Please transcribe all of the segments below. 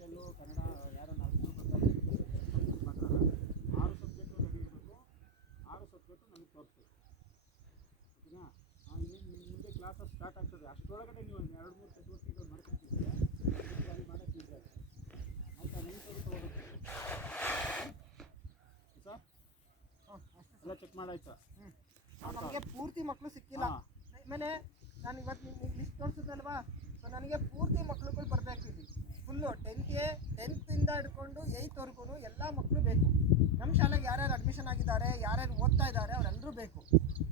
Social Kannada ಯಾರೋ 4 subject ಮಾತ್ರ 6 subject ready ಇರಬೇಕು. 6 ಸಬ್ಜೆಕ್ಟು ನಮಗೆ ತೋರಿಸ್ಬೇಕು. ಓಕೆನಾ? ಇನ್ನೇನು ಮುಂದೆ ಕ್ಲಾಸಸ್ ಸ್ಟಾರ್ಟ್ ಆಗ್ತದೆ. ಅಷ್ಟರೊಳಗಡೆ ನೀವು 2-3 ಚಟುವಟಿಕೆಗಳು ಮಾಡ್ಕೊತಿದ್ರೆ ಖಾಲಿ ಮಾಡೋಕ್ಕೆ ಈಸಿ ಆಗ್ತದೆ. ಆಯಿತಾ? ನೆನಪು ತೊಗೋಬೇಕು ಸರ್. ಎಲ್ಲ ಚೆಕ್ ಮಾಡಾಯ್ತಾ? ನಮಗೆ ಪೂರ್ತಿ ಮಕ್ಕಳು ಸಿಕ್ಕಿಲ್ಲ. ಆಮೇಲೆ ನಾನು ಇವತ್ತು ನಿಮ್ಗೆ ಲಿಸ್ಟ್ ತೋರಿಸಿದ್ರಲ್ವಾ, ಸೊ ನನಗೆ ಪೂರ್ತಿ ಮಕ್ಳುಗಳು ಬರಬೇಕು. ಇಲ್ಲಿ ಫುಲ್ಲು 10th ಹಿಡ್ಕೊಂಡು 8thವರೆಗೂ ಎಲ್ಲ ಮಕ್ಕಳು ಬೇಕು. ನಮ್ಮ ಶಾಲೆಗೆ ಯಾರ್ಯಾರು ಅಡ್ಮಿಷನ್ ಆಗಿದ್ದಾರೆ, ಯಾರ್ಯಾರು ಓದ್ತಾ ಇದ್ದಾರೆ ಅವರೆಲ್ಲರೂ ಬೇಕು.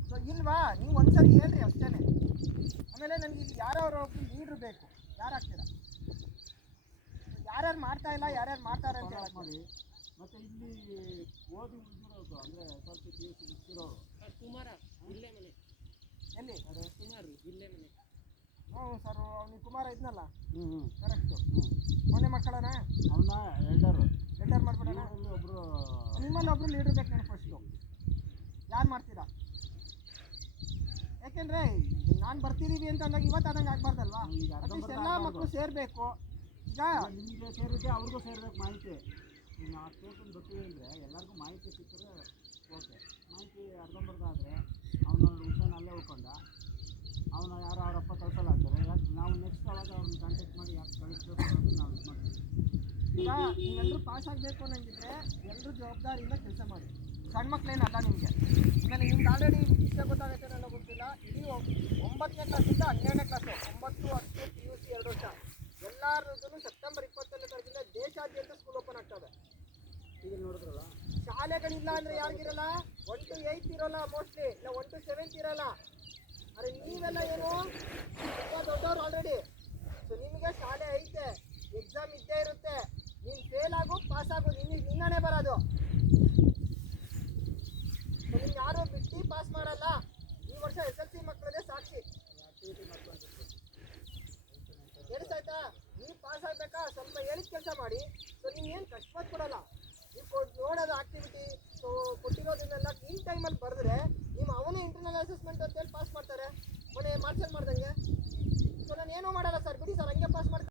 ಸೊ ಇಲ್ವಾ, ನೀವು ಒಂದ್ಸರಿ ಹೇಳ್ರಿ ಅಷ್ಟೇ. ಆಮೇಲೆ ನನಗೆ ಇಲ್ಲಿ ಯಾರವ್ರು ಒಬ್ಬರು ಲೀಡ್ರು ಬೇಕು. ಯಾರಾಗ್ತೀರಾ? ಯಾರ್ಯಾರು ಮಾಡ್ತಾ ಇಲ್ಲ, ಯಾರ್ಯಾರು ಮಾಡ್ತಾರೆ ಅಂತ ಹೇಳಕ್ ಮಾಡಿ. ಮತ್ತು ಇಲ್ಲಿ ಓದಿ ಉಳಿದಿರೋದು ಅಂದರೆ ಸ್ವಲ್ಪ PUC ಮುಗಿಸಿರೋರು ಕುಮಾರ ಇಲ್ಲೇ ಮನೆ. ಎಲ್ಲಿ ಅದೇ ಕುಮಾರ್ ಇಲ್ಲೇ ಮನೆ. ಹ್ಞೂ ಸರ್, ನೀವು ಕುಮಾರ ಇದ್ನಲ್ಲ, ಕರೆಕ್ಟು. ಮನೆ ಮಕ್ಕಳನ ಅವನ್ನ ಎಲ್ಡರ್ ಮಾಡ್ಬಿಡೋಣ. ಒಬ್ಬರು ನಿಮ್ಮಲ್ಲಿ ಒಬ್ರು ಲೀಡ್ರ್ ಬೇಕು ನಾನು ಫಸ್ಟು. ಯಾರು ಮಾಡ್ತೀರಾ? ಯಾಕೆಂದರೆ ನಾನು ಬರ್ತಿದ್ದೀವಿ ಅಂತ ಅಂದಾಗ ಇವತ್ತು ಆದಂಗೆ ಆಗ್ಬಾರ್ದಲ್ವಾ? ಅಟ್ಲೀಸ್ಟ್ ಎಲ್ಲ ಮಕ್ಕಳು ಸೇರಬೇಕು. ಈಗ ನಿಮಗೆ ಸೇರುತ್ತೆ, ಅವ್ರಿಗೂ ಸೇರ್ಬೇಕು ಮಾಹಿತಿ. ಈಗ ನಾವು ಕೇಳ್ಕೊಂಡು ಬರ್ತೀವಿ ಅಂದರೆ ಎಲ್ಲರಿಗೂ ಮಾಹಿತಿ ಸಿಕ್ಕರೆ ಓಕೆ. ಮಾಹಿತಿ ಅರ್ಧಂಬರ್ಧ ಆದರೆ ಅವನ ಹುಷಾನ್ ಅಲ್ಲೇ ಉಳ್ಕೊಂಡ ಅವನ ಯಾರು ಅವರಪ್ಪ ಕಳ್ಸೋಲಾಗ್ತಾರೆ. ಯಾಕೆ ನಾವು ನೆಕ್ಸ್ಟ್ ಅವಾಗ ಅವ್ರನ್ನ ಕಾಂಟ್ಯಾಕ್ಟ್ ಮಾಡಿ ಯಾಕೆ ಕಳಿಸ್ಬೇಕು ಅನ್ನೋದು ನಾವು ಇದು ಮಾಡ್ತೀವಿ. ಈಗ ನೀವೆಲ್ಲರೂ ಪಾಸ್ ಆಗಬೇಕು ಅನ್ನಂಗಿದ್ರೆ ಎಲ್ಲರೂ ಜವಾಬ್ದಾರಿಯಿಂದ ಕೆಲಸ ಮಾಡಿ. ಸಣ್ಣ ಮಕ್ಕಳೇನಲ್ಲ ನಿಮಗೆ. ಆಮೇಲೆ ನಿಮ್ಗೆ ಆಲ್ರೆಡಿ ವಿಷಯ ಗೊತ್ತಾಗುತ್ತೆ ಅನ್ನೋ ಗೊತ್ತಿಲ್ಲ. ಇಡೀ 9ನೇ ಕ್ಲಾಸಿಂದ 12ನೇ ಕ್ಲಾಸು 9, 10 PUC 2 ವರ್ಷ ಎಲ್ಲರದ್ದು ಸೆಪ್ಟೆಂಬರ್ 21ನೇ ತಾರೀಕಿಂದ ದೇಶಾದ್ಯಂತ ಸ್ಕೂಲ್ ಓಪನ್ ಆಗ್ತದೆ. ಈಗ ನೋಡಿದ್ರಲ್ಲ, ಶಾಲೆಗಳಿಲ್ಲ ಅಂದರೆ ಯಾರಿಗಿರಲ್ಲ? 1 to 8 ಇರೋಲ್ಲ ಮೋಸ್ಟ್ಲಿ, ಇಲ್ಲ 1 to 7 ಇರೋಲ್ಲ. ಅರೆ ನೀವೆಲ್ಲ ಏನು ತುಂಬ ದೊಡ್ಡವ್ರು ಆಲ್ರೆಡಿ. ಸೊ ನಿಮಗೆ ಶಾಲೆ ಐತೆ, ಎಕ್ಸಾಮ್ ಇದ್ದೇ ಇರುತ್ತೆ. ನೀನು ಫೇಲ್ ಆಗು ಪಾಸ್ ಆಗು ನಿನ್ನನೇ ಬರೋದು. ಸೊ ನೀನು ಯಾರು ಬಿಟ್ಟು ಪಾಸ್ ಮಾಡಲ್ಲ. ಈ ವರ್ಷ SLC ಮಕ್ಕಳದೇ ಸಾಕ್ಷಿ. ಆ್ಯಕ್ಟಿವಿಟಿ ಮಾಡ್ಕೊಂಡಿರ್ತೀವಿ. ಆಯ್ತಾ? ನೀವು ಪಾಸ್ ಆಗಬೇಕಾ? ಸ್ವಲ್ಪ ಹೇಳಿದ ಕೆಲಸ ಮಾಡಿ. ಸೊ ನೀವು ಏನು ಕಷ್ಟಪಟ್ಟು ಕೊಡಲ್ಲ. ನೀವು ನೋಡೋದು ಆಕ್ಟಿವಿಟಿ ಸೊ ಕೊಟ್ಟಿರೋದನ್ನೆಲ್ಲ ಇನ್ ಟೈಮಲ್ಲಿ ಬರೆದ್ರೆ ನೀವು ಅವನೇ ಇಂಟರ್ನಲ್ ಅಸೆಸ್ಮೆಂಟ್ ಅಂತೇಳಿ ಪಾಸ್ ಮಾಡ್ತಾರೆ. ಮೊನ್ನೆ ಮಾರ್ಚಲ್ಲಿ ಮಾಡ್ದಂಗೆ. ಸೊ ನಾನು ಏನೂ ಮಾಡಲ್ಲ ಸರ್, ಬಿಡಿ ಸರ್, ಹಂಗೆ ಪಾಸ್ ಮಾಡ್ತೀನಿ.